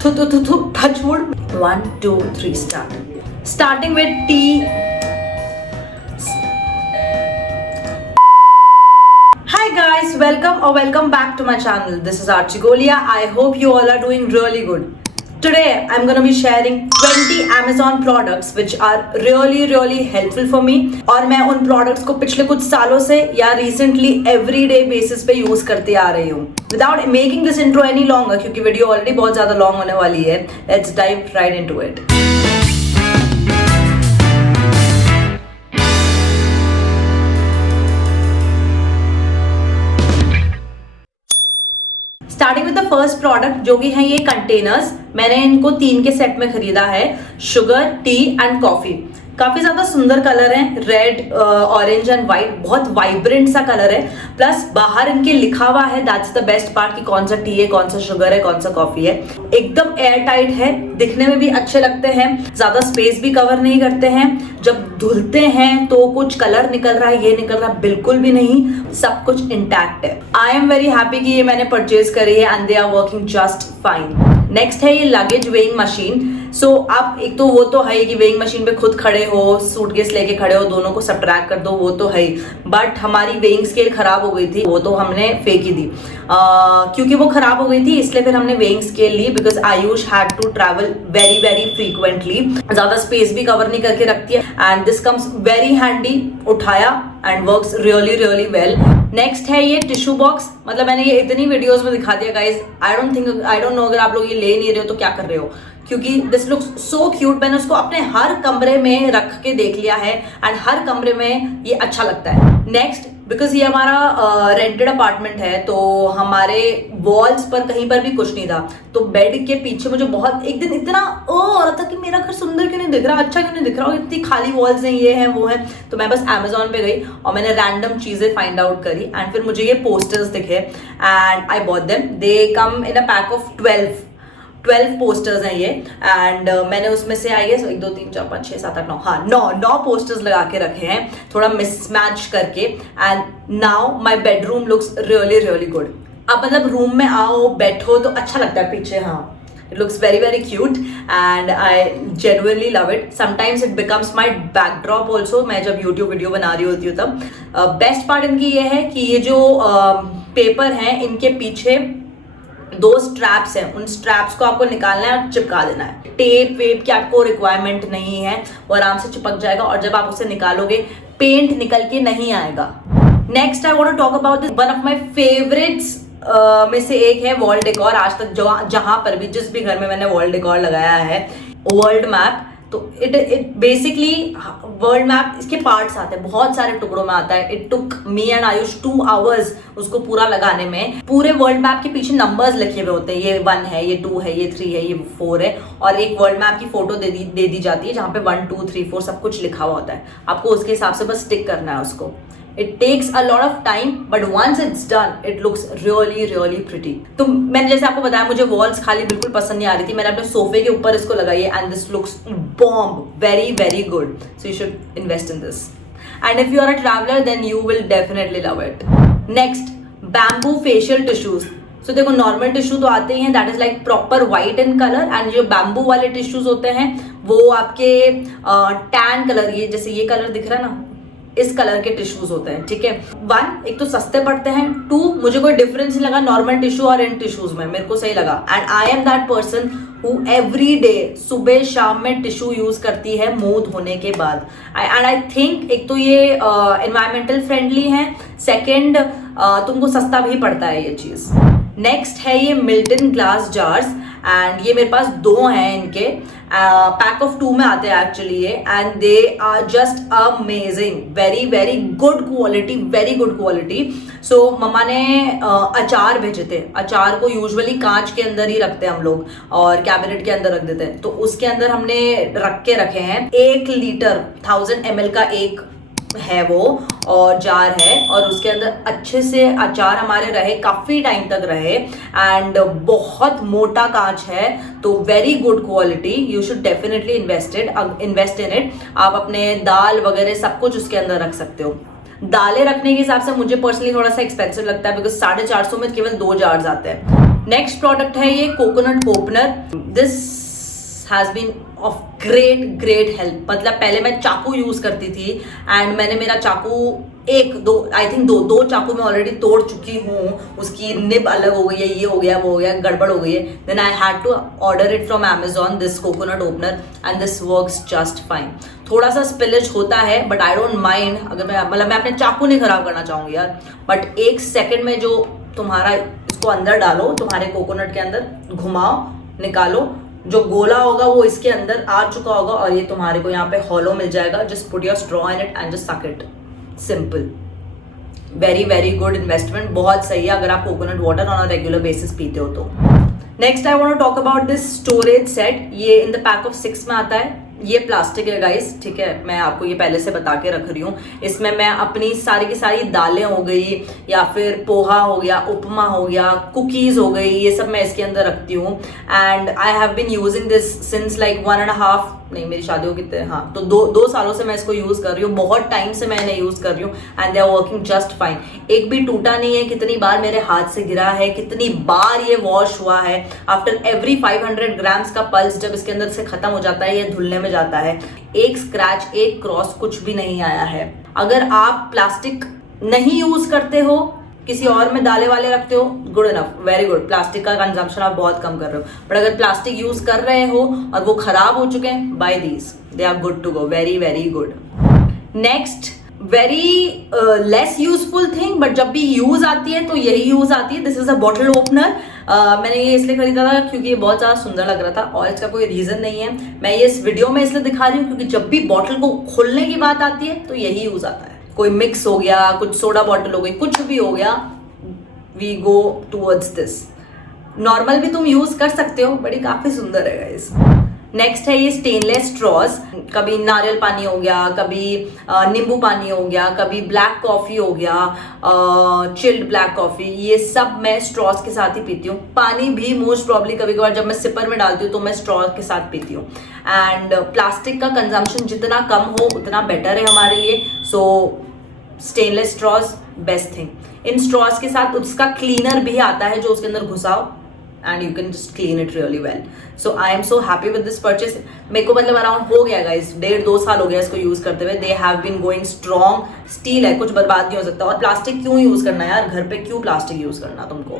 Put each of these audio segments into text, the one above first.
touch wood. 1, 2, 3 start. Starting with tea. Hi guys, welcome back to my channel. This is Archie Golia. I hope you all are doing really good. Today I'm gonna be sharing 20 Amazon products which are really helpful for me. और मैं उन products को पिछले कुछ सालों से या recently everyday basis पे यूज करती आ रही हूँ. Without making this intro any longer, क्योंकि वीडियो ऑलरेडी बहुत ज्यादा लॉन्ग होने वाली है, let's dive right into it. Starting with the first product जो कि है ये कंटेनर्स. मैंने इनको 3 के सेट में खरीदा है. Sugar, T and coffee. काफी ज्यादा सुंदर कलर है, रेड, ऑरेंज एंड व्हाइट. बहुत वाइब्रेंट सा कलर है. प्लस बाहर इनके लिखा हुआ है, दैट्स द बेस्ट पार्ट, कि कौन सा टी है, कौन सा शुगर है, कौन सा कॉफी है. एकदम एयर टाइट है, दिखने में भी अच्छे लगते हैं, ज्यादा स्पेस भी कवर नहीं करते हैं. जब धुलते हैं तो कुछ कलर निकल रहा है, ये निकल रहा है, बिल्कुल भी नहीं. सब कुछ इंटैक्ट है. आई एम वेरी हैप्पी कि ये मैंने परचेज करी है and they are working just fine. Next है ये लगेज वेइंग मशीन. सो अब एक तो वो तो है कि वेइंग मशीन पे खुद खड़े हो, सूटकेस लेके खड़े हो, दोनों को सब्ट्रैक्ट कर दो, वो तो है. बट हमारी वेइंग स्केल खराब हो गई थी, वो तो हमने फेंक ही दी. क्योंकि वो खराब हो गई थी इसलिए फिर हमने वेइंग स्केल ली, because Ayush had to travel very frequently. ज्यादा स्पेस भी कवर नहीं करके रखती है and this comes very handy. उठाया and works really well. Next है ये टिश्यू बॉक्स. मतलब मैंने ये इतनी वीडियोस में दिखा दिया गाइज, आई डोंट नो अगर आप लोग ये ले नहीं रहे हो तो क्या कर रहे हो, क्योंकि दिस लुक्स सो क्यूट. मैंने उसको अपने हर कमरे में रख के देख लिया है एंड हर कमरे में ये अच्छा लगता है. नेक्स्ट, बिकॉज ये हमारा रेंटेड अपार्टमेंट है तो हमारे वॉल्स पर कहीं पर भी कुछ नहीं था. तो बेड के पीछे मुझे बहुत एक दिन इतना हो रहा था कि मेरा घर सुंदर क्यों नहीं दिख रहा, अच्छा क्यों नहीं दिख रहा, इतनी खाली वॉल्स हैं, ये है वो है. तो मैं बस Amazon पे गई और मैंने रैंडम चीजें फाइंड आउट करी एंड फिर मुझे ये पोस्टर्स दिखे and I bought them. They come in a pack of 12 posters हैं ये. एंड मैंने उसमें से आई गेस 1 2 3 4 5 6 7 8 9 हाँ 9 पोस्टर्स लगा के रखे हैं, थोड़ा मिसमैच करके. And now my bedroom looks really good. अब मतलब रूम में आओ, बैठो तो अच्छा लगता है पीछे. हाँ, it looks very cute and I genuinely love it. Sometimes it becomes my backdrop also. मैं जब YouTube वीडियो बना रही होती हूँ तब. बेस्ट पार्ट इनकी ये है कि ये जो पेपर हैं इनके पीछे 2 स्ट्रैप्स हैं. उन स्ट्रैप्स को आपको निकालना है और चिपका देना है. टेप वेप की आपको रिक्वायरमेंट नहीं है, वो आराम से चिपक जाएगा. और जब आप उसे निकालोगे पेंट निकल के नहीं आएगा. Next I want to talk about this, one of my favourites में से एक है वॉल डेकोर. आज तक जहां पर भी जिस भी घर में मैंने वॉल डेकोर लगाया है, वर्ल्ड मैप. तो इट बेसिकली वर्ल्ड मैप, इसके पार्ट्स आते हैं, बहुत सारे टुकड़ों में आता है. It took me and Ayush 2 hours उसको पूरा लगाने में. पूरे वर्ल्ड मैप के पीछे नंबर्स लिखे हुए होते हैं, ये 1 है, ये 2 है, ये 3 है, ये 4 है. और एक वर्ल्ड मैप की फोटो दे दी जाती है जहां पे 1 2 3 4 सब कुछ लिखा हुआ होता है. आपको उसके हिसाब से बस टिक करना है उसको. It takes a lot of time, but once it's done, it looks really pretty. तो मैंने जैसे आपको बताया, मुझे वॉल्स खाली बिल्कुल पसंद नहीं आ रही थी. मैंने अपने सोफे के ऊपर इसको लगाई है and this looks bomb, very good. So you should invest in this. And if you are a traveler, then you will definitely love it. Next, bamboo facial tissues. So देखो, नॉर्मल टिश्यू तो आते ही हैं, that is like proper white in colour. And जो bamboo वाले tissues होते हैं वो आपके टैन कलर, ये जैसे ये कलर दिख रहा है ना, इस कलर के टिश्यूज होते हैं. ठीक है. 1, एक तो सस्ते पड़ते हैं. 2, मुझे कोई डिफरेंस नहीं लगा नॉर्मल टिश्यू और इन टिश्यूज में, मेरे को सही लगा. And I am that person who every day सुबह शाम में टिश्यू यूज करती है मुंह धोने के बाद. एंड आई थिंक एक तो ये एनवायरमेंटल फ्रेंडली है, सेकेंड तुमको सस्ता भी पड़ता है ये चीज. नेक्स्ट है ये मिल्टन ग्लास जार्स. एंड ये मेरे पास 2 हैं इनके. पैक ऑफ 2 में आते हैं एक्चुअली ये. And they are just amazing, very good quality. So मम्मा ने अचार भेजे थे. अचार को यूजुअली कांच के अंदर ही रखते हैं हम लोग और कैबिनेट के अंदर रख देते हैं. तो उसके अंदर हमने रख के रखे हैं. 1 लीटर 1000 ml का एक है वो और जार है. और उसके अंदर अच्छे से अचार हमारे रहे, काफी टाइम तक रहे. एंड बहुत मोटा कांच है, तो very good quality. You should definitely invest in it. आप अपने दाल वगैरह सब कुछ उसके अंदर रख सकते हो. दालें रखने के हिसाब से मुझे पर्सनली थोड़ा सा एक्सपेंसिव लगता है, बिकॉज 450 में केवल 2 जार्स आते हैं. नेक्स्ट प्रोडक्ट है ये coconut opener. This has been of great help. मतलब पहले मैं चाकू यूज करती थी एंड मैंने मेरा चाकू दो चाकू में ऑलरेडी तोड़ चुकी हूँ, उसकी निब अलग हो गई है, ये हो गया वो हो गया, गड़बड़ हो गई है। Then I had to order it from Amazon this coconut opener and this works just fine. थोड़ा सा स्पिलेज होता है बट आई डोंट माइंड। अगर मैं अपने चाकू नहीं खराब करना चाहूंगी यार, बट 1 सेकेंड में जो तुम्हारा इसको अंदर डालो, तुम्हारे कोकोनट के अंदर घुमाओ, निकालो, जो गोला होगा वो इसके अंदर आ चुका होगा और ये तुम्हारे को यहाँ पे हॉलो मिल जाएगा। Just put your straw in it and just suck it. Simple, very good investment, बहुत सही है अगर आप coconut water on a regular basis पीते हो तो। Next I want to talk about this storage set. ये इन द पैक ऑफ 6 में आता है। ये प्लास्टिक है गाइस, ठीक है, मैं आपको ये पहले से बता के रख रही हूँ। इसमें मैं अपनी सारी की सारी दालें हो गई या फिर पोहा हो गया, उपमा हो गया, कुकीज हो गई, ये सब मैं इसके अंदर रखती हूँ। And I have been using this since like 1.5 नहीं, मेरी शादी हो कितने, हाँ, तो दो सालों से मैं इसको यूज कर रही हूँ। बहुत टाइम से मैं इन्हें यूज कर रही हूँ and they are working just fine. एक भी टूटा नहीं है। कितनी बार मेरे हाथ से गिरा है, कितनी बार ये वॉश हुआ है। आफ्टर एवरी 500 ग्राम्स का पल्स जब इसके अंदर से खत्म हो जाता है, ये धुलने में जाता है, एक स्क्रैच, एक क्रॉस कुछ भी नहीं आया है। अगर आप प्लास्टिक नहीं यूज करते हो, किसी और में दाले वाले रखते हो, good enough, very good, plastic का कंजम्पशन आप बहुत कम कर रहे हो। बट अगर प्लास्टिक यूज कर रहे हो और वो खराब हो चुके हैं, buy these, they are good to go, very good. Next, very less useful thing but जब भी यूज आती है तो यही यूज आती है। This is a bottle opener. मैंने ये इसलिए खरीदा था क्योंकि ये बहुत ज्यादा सुंदर लग रहा था और इसका कोई रीजन नहीं है। मैं ये इस वीडियो में इसलिए दिखा रही हूँ क्योंकि जब भी बॉटल को खोलने की बात आती है तो यही यूज आता है। कोई मिक्स हो गया, कुछ सोडा बॉटल हो गई, कुछ भी हो गया, we go towards this. Normal भी तुम यूज कर सकते हो बट ये काफी सुंदर है गाइस। नेक्स्ट है ये स्टेनलेस स्ट्रॉज। कभी नारियल पानी हो गया, कभी नींबू पानी हो गया, कभी ब्लैक कॉफी हो गया, चिल्ड ब्लैक कॉफी, ये सब मैं स्ट्रॉज के साथ ही पीती हूँ। पानी भी मोस्ट प्रॉब्ली कभी कभार जब मैं सिपर में डालती हूँ तो मैं स्ट्रॉ के साथ पीती हूँ। एंड प्लास्टिक का कंजम्पशन जितना कम हो उतना बेटर है हमारे लिए। सो स्टेनलेस स्ट्रॉज बेस्ट थिंग। इन स्ट्रॉज के साथ उसका क्लीनर भी आता है जो उसके अंदर घुसाओ and you can just clean it really well. So I am so happy with this purchase. मेरे को मतलब अराउंड हो गया गाइस, 1.5-2 साल हो गया इसको यूज करते हुए। They have been going strong. Steel है, कुछ बर्बाद नहीं हो सकता। और प्लास्टिक क्यों यूज करना यार, घर पे क्यों प्लास्टिक यूज करना तुमको।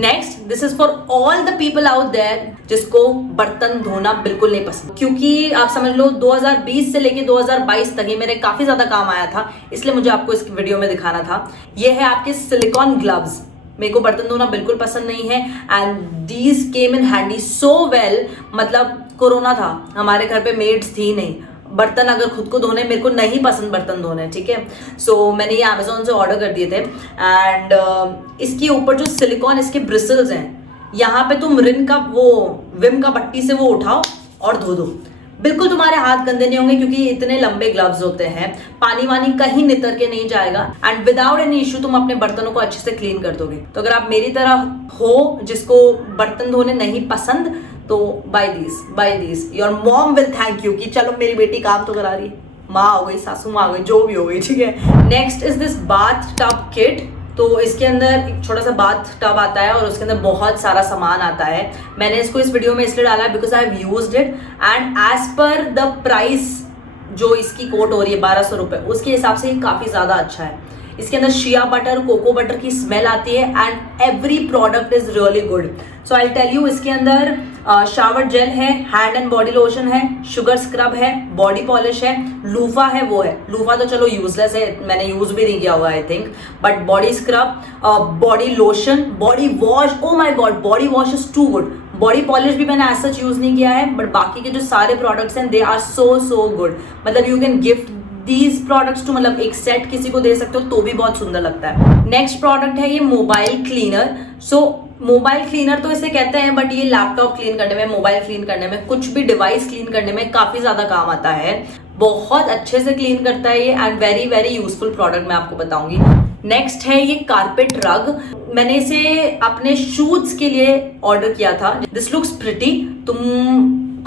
Next, this is for all the people out there जिसको बर्तन धोना बिल्कुल नहीं पसंद। क्योंकि आप समझ लो 2020 से लेके 2022 तक ये मेरे काफी ज्यादा काम आया था, इसलिए मुझे आपको इस वीडियो में दिखाना था। ये है आपके सिलिकॉन ग्लव्स। मेरे को बर्तन धोना बिल्कुल पसंद नहीं है and these came in handy so well. मतलब कोरोना था, हमारे घर पे मेड्स थी नहीं, बर्तन अगर खुद को धोने, मेरे को नहीं पसंद बर्तन धोने, ठीक है। सो मैंने ये Amazon से ऑर्डर कर दिए थे एंड इसके ऊपर जो सिलिकॉन इसके ब्रिसल्स हैं, यहाँ पे तुम विम का पट्टी से वो उठाओ और धो दो। बिल्कुल तुम्हारे हाथ गंदे नहीं होंगे क्योंकि इतने लंबे ग्लव्स होते हैं, पानी वानी कहीं नितर के नहीं जाएगा एंड विदाउट एनी इश्यू तुम अपने बर्तनों को अच्छे से क्लीन कर दोगे। तो अगर आप मेरी तरह हो जिसको बर्तन धोने नहीं पसंद तो buy this your mom will thank you कि चलो मेरी बेटी काम तो करा रही है, माँ हो गई, सासू माँ हो गई, जो भी हो गई, ठीक है। Next is this bath tub kit. तो इसके अंदर एक छोटा सा बाथ टब आता है और उसके अंदर बहुत सारा सामान आता है। मैंने इसको इस वीडियो में इसलिए डाला है because I have used it and as per the price जो इसकी कोट हो रही है 1200 रुपए, उसके हिसाब से ये काफी ज्यादा अच्छा है। इसके अंदर शिया बटर, कोको बटर की स्मेल आती है and every product is really good. So I tell you, इसके अंदर शावर जेल है, हैंड एंड बॉडी लोशन है, शुगर स्क्रब है, बॉडी पॉलिश है, लूफा है, वो है लूफा तो चलो यूजलेस है, मैंने यूज भी नहीं किया हुआ I think, but body scrub, body lotion, body wash, oh my god body wash is too good. Body polish भी मैंने एज सच यूज नहीं किया है बट बाकी के जो सारे प्रोडक्ट्स हैं दे आर सो गुड। मतलब you can gift these products to, मतलब एक सेट किसी को दे सकते हो तो भी बहुत सुंदर लगता है। नेक्स्ट प्रोडक्ट है ये मोबाइल क्लीनर। सो मोबाइल क्लीनर तो इसे कहते हैं बट ये लैपटॉप क्लीन करने में, मोबाइल क्लीन करने में, कुछ भी डिवाइस क्लीन करने में काफी ज्यादा काम आता है। बहुत अच्छे से क्लीन करता है ये एंड वेरी यूजफुल प्रोडक्ट मैं आपको बताऊंगी। नेक्स्ट है ये कारपेट रग। मैंने इसे अपने शूज के लिए ऑर्डर किया था। This looks pretty. तुम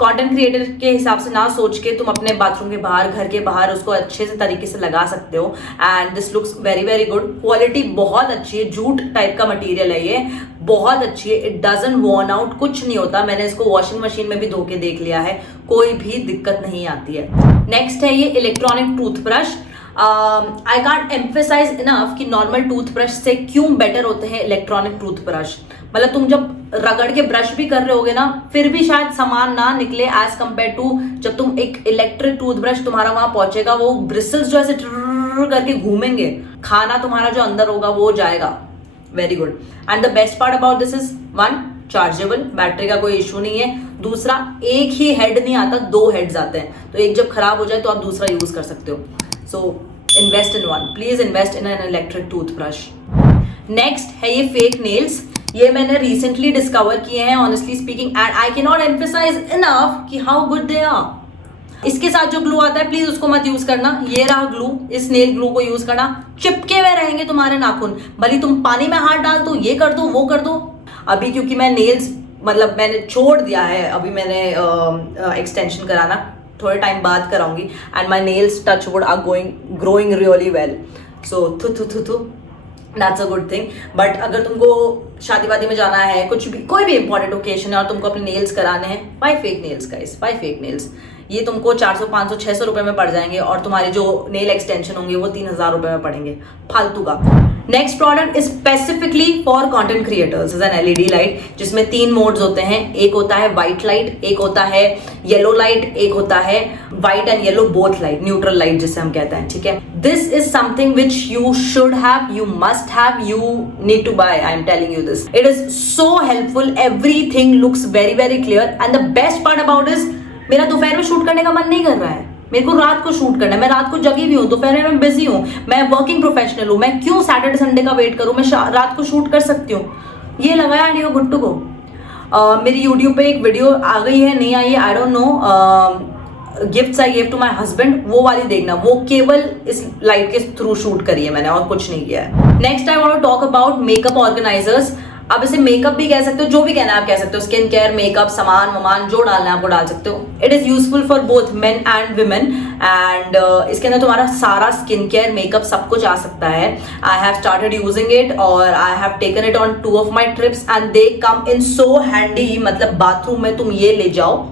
कंटेंट क्रिएटर के हिसाब से ना सोच के तुम अपने बाथरूम के बाहर, घर के बाहर उसको अच्छे से तरीके से लगा सकते हो and this looks very good. Quality बहुत अच्छी है, जूट टाइप का मटेरियल है ये, बहुत अच्छी है, इट डजंट वॉर्न आउट, कुछ नहीं होता। मैंने इसको वॉशिंग मशीन में भी धो के देख लिया है, कोई भी दिक्कत नहीं आती है। नेक्स्ट है ये electronic toothbrush. I can't emphasize enough कि नॉर्मल टूथब्रश से क्यों बेटर होते हैं इलेक्ट्रॉनिक टूथब्रश। मतलब तुम जब रगड़ के ब्रश भी कर रहे होगे ना, फिर भी शायद सामान ना निकले एज कंपेयर टू जब तुम एक इलेक्ट्रिक टूथब्रश तुम्हारा वहां पहुंचेगा, वो ब्रिसल्स जो ऐसे करके घूमेंगे, खाना तुम्हारा जो अंदर होगा वो जाएगा। Very good. And the best part about this is one, chargeable, battery का कोई इशू नहीं है। दूसरा, एक ही हेड नहीं आता, 2 हेड्स आते हैं, तो एक जब खराब हो जाए तो आप दूसरा यूज कर सकते हो। So invest in one, please invest in an electric toothbrush. Next है ये फेक नेल्स। ये मैंने रिसेंटली डिस्कवर किए हैं, honestly speaking, and I can not emphasize enough कि हाउ गुड दे आर। इसके साथ जो ग्लू आता है प्लीज उसको मत यूज करना। ये रहा ग्लू, इस नेल ग्लू को यूज करना, चिपके हुए रहेंगे तुम्हारे नाखून, भले तुम पानी में हाथ डाल दो, ये कर दो, वो कर दो। अभी क्योंकि मैं नेल्स मतलब मैंने छोड़ दिया है, अभी मैंने एक्सटेंशन कराना थोड़े टाइम बाद कराऊंगी, and my nails touch wood are growing really well. So though that's a good thing. But अगर तुमको शादी वादी में जाना है, कुछ भी कोई भी इंपॉर्टेंट ओकेजन है और तुमको अपने नेल्स कराने हैं, buy fake nails guys, buy fake nails. ये तुमको 400, 500, 600 रुपए में पड़ जाएंगे और तुम्हारे जो नेल एक्सटेंशन होंगे वो 3000 रुपए में पड़ेंगे, फालतू का। Next product is specifically for content creators, is an LED light जिसमें 3 मोड्स होते हैं। एक होता है व्हाइट लाइट, एक होता है येलो लाइट, एक होता है white and yellow both light, neutral light जिसे हम कहते हैं, ठीक है। This is something which you should have, you must have, you need to buy, I am telling you this. It is so helpful, everything looks very very clear, and the best part about is मेरा दोपहर में shoot करने का मन नहीं कर रहा है, मेरे को रात को शूट करना है, मैं रात को जगी हुई हूँ, दोपहर में बिजी हूँ, मैं वर्किंग प्रोफेशनल हूँ, मैं क्यों सैटरडे संडे का वेट करूँ, मैं रात को शूट कर सकती हूँ। ये लगाया and you good to go. मेरी यूट्यूब पे एक वीडियो आ गई है, नहीं आई है, I don't know, gifts I give to my husband, वो वाली देखना, वो केवल इस लाइट के थ्रू शूट करी है मैंने और कुछ नहीं किया है। Next I want to talk about makeup organizers. अब इसे मेकअप भी कह सकते हो, जो भी कहना है आप कह सकते हो, स्किन केयर, मेकअप, सामान वमान जो डालना है आपको डाल सकते हो। It is useful for both men and women, and इसके अंदर तुम्हारा सारा स्किन केयर, मेकअप सब कुछ आ सकता है। I have started using it और I have taken it on 2 of my trips and they come in so handy. मतलब बाथरूम में तुम ये ले जाओ,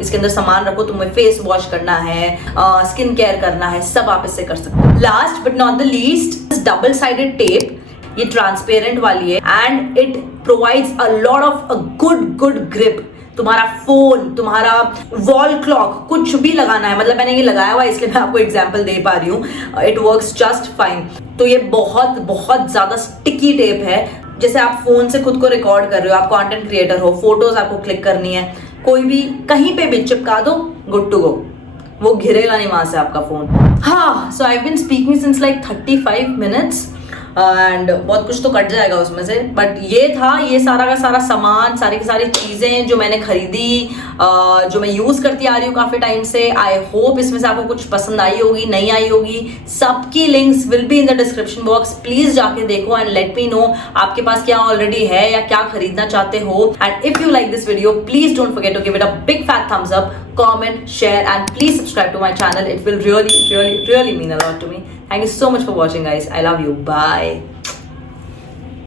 इसके अंदर सामान रखो, तुम्हें फेस वॉश करना है, स्किन केयर करना है, सब आप इससे कर सकते हो। Last but not the least, double sided tape. ये ट्रांसपेरेंट वाली है and it provides a lot of a good grip. तुम्हारा फोन, तुम्हारा वॉल क्लॉक, कुछ भी लगाना है, मतलब मैंने ये लगाया हुआ है इसलिए मैं आपको एग्जांपल दे पा रही हूँ, इट वर्क्स जस्ट फाइन। तो ये बहुत ज्यादा स्टिकी टेप है। जैसे आप फोन से खुद को रिकॉर्ड कर रहे हो, आप कंटेंट क्रिएटर हो, फोटोज आपको क्लिक करनी है, कोई भी कहीं पे भी चिपका दो, गुड टू गो, वो घिरेगा नहीं वहां से आपका फोन। हाँ, so I have been speaking since like 35 minutes and बहुत कुछ तो कट जाएगा उसमें से, बट ये था, ये सारा का सारा सामान, सारी की सारी चीजें जो मैंने खरीदी, जो मैं यूज करती आ रही हूँ काफी टाइम से। आई होप इसमें से आपको कुछ पसंद आई होगी, नहीं आई होगी, सबकी links will be in the description box. Please जाके देखो एंड लेट मी नो आपके पास क्या ऑलरेडी है या क्या खरीदना चाहते हो। And if you like this video, please don't forget to give it a big fat thumbs up, comment, share, and please subscribe to my channel. It will really mean a lot to me. Thank you so much for watching, guys. I love you. Bye.